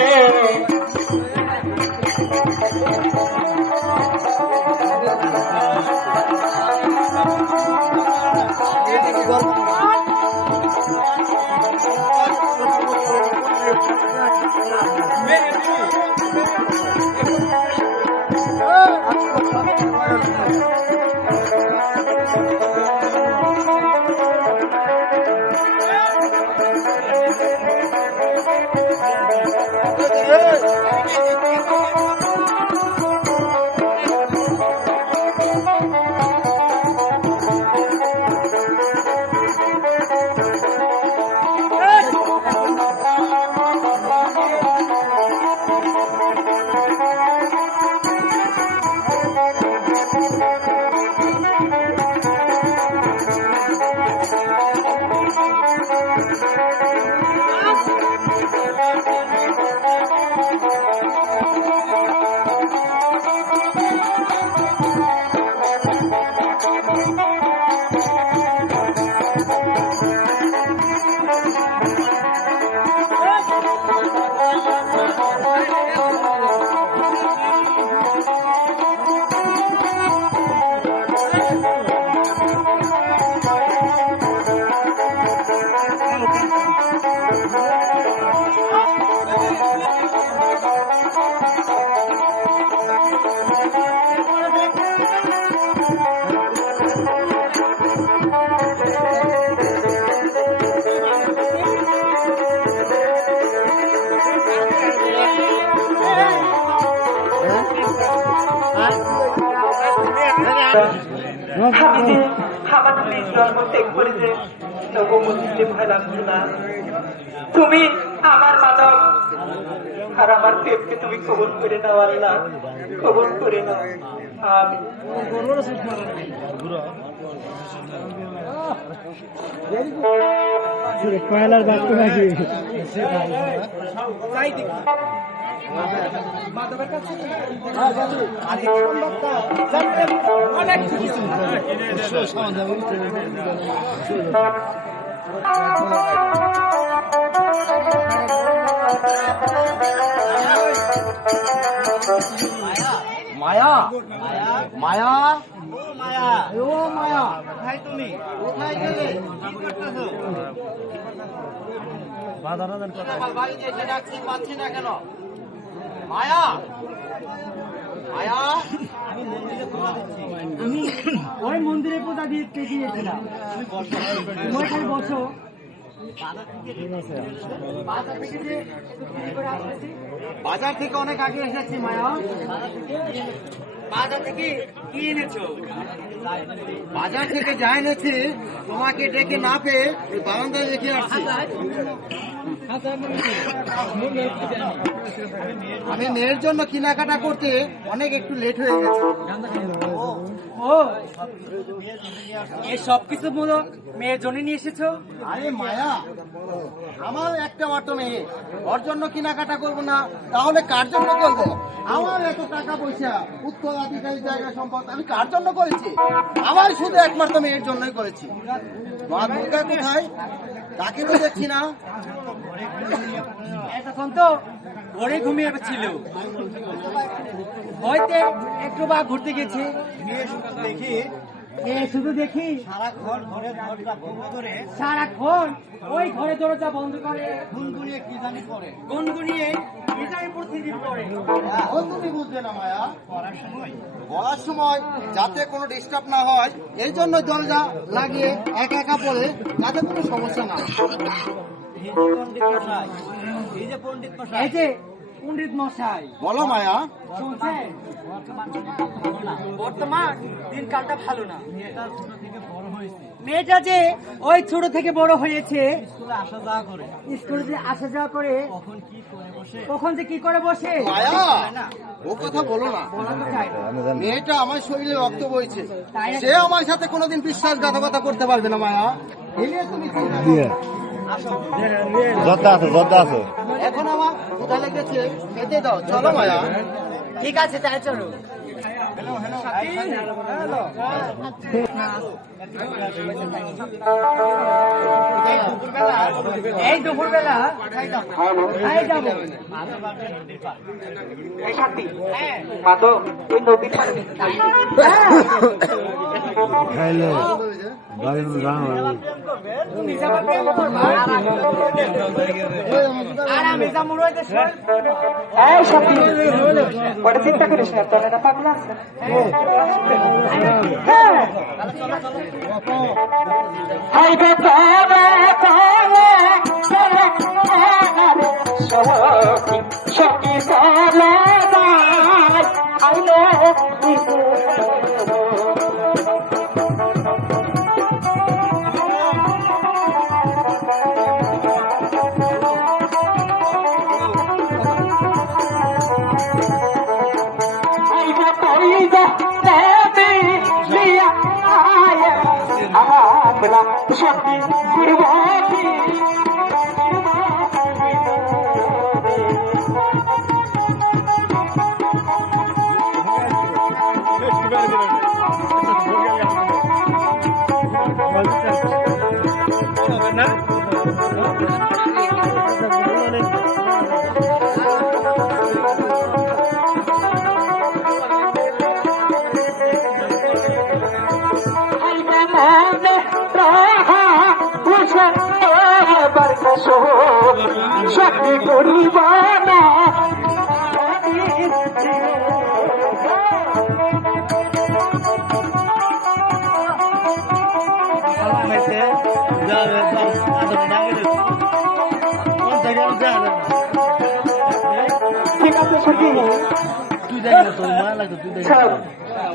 é. যে আমাদের ধর্ম ত্যাগ করে যে তবু মুসলিম হলাম না তুমি আমার মানব আর আমার পেটকে তুমি কবুল করে নাও আল্লাহ কবুল করে নাও আমি পয়লার বাক্য নাকি মায়া। মায়া? মায়া ও মায়া। কোথায় তুমি কোথায় গেলে? কি করতেছো? আমার বাড়িতে এসে ডাকছি পাচ্ছি না কেন? মায়া। মায়া। আমি ওই মন্দিরে পূজা দিতে গিয়েছিলাম। ওইখানে বসো। বাজার থেকে অনেক আগে এসেছি মায়া। বাজার থেকে কি এনেছো? বাজার থেকে যা এনেছি তোমাকে ডেকে না পেয়ে বারান্দায় রেখে আসছি। আমি মেয়ের জন্য কেনাকাটা করতে অনেক একটু লেট হয়ে গেছে। ও এই মূল মেয়ের জন্য নিয়ে এসেছ? আরে মায়া আমার একটা মাত্র মেয়ে ওর জন্য কেনাকাটা করব না তাহলে কার জন্য করব? আমার এত টাকা পয়সা উত্তরাধিকারী জায়গা সম্পদ আমি কার জন্য করেছি? আমার শুধু একমাত্র মেয়ের জন্যই করেছি। মা দুর্গা কোথায়? তাকে তো দেখছি না। এতক্ষণ তো ঘরে ঘুমিয়ে ছিল। হয়তো একটু বা ঘুরতে গেছে। দেখি শুধু দেখি। সারাক্ষণ ঘরের দরজা বন্ধ করে সারাক্ষণ ওই ঘরে দরজা বন্ধ করে। গুনগুনিয়ে কি জানি গুনগুনিয়ে সময়। সময় যাতে কোনো ডিস্টার্ব না হয় এই জন্য দরজা লাগিয়ে একা একা পড়ে যাতে কোনো সমস্যা না হয়। এই যে পণ্ডিত মশাই বলো মায়া। শুনছেন বর্তমান দিনকালটা ভালো না। মেয়েটা যে ওই ছোট থেকে বড় হয়েছে। স্কুলে যে আসা যাওয়া করে কখন যে কি করে বসে? ও কথা বলো না। মেয়েটা আমার শরীরে রক্ত বইছে? সে আমার সাথে কোনোদিন বিশ্বাসঘাতকতা করতে পারবে না মায়া। জর্দা আছে জর্দা এখন আমার কোথায় লেগেছে? মায়া। ঠিক আছে তাই চলো। এই দুপুর বেলা কোথায় যাব এই সাথী মাধব এই নদীর পাড়ে খাইলে আর আমি এই হ্যাঁ সখী সখী আইলে আমরা সখী ফুরবাতি সোহন সত্যি করিবানা ঠিক আছে তুই দেখ তোর মা লাগে তুই দেখ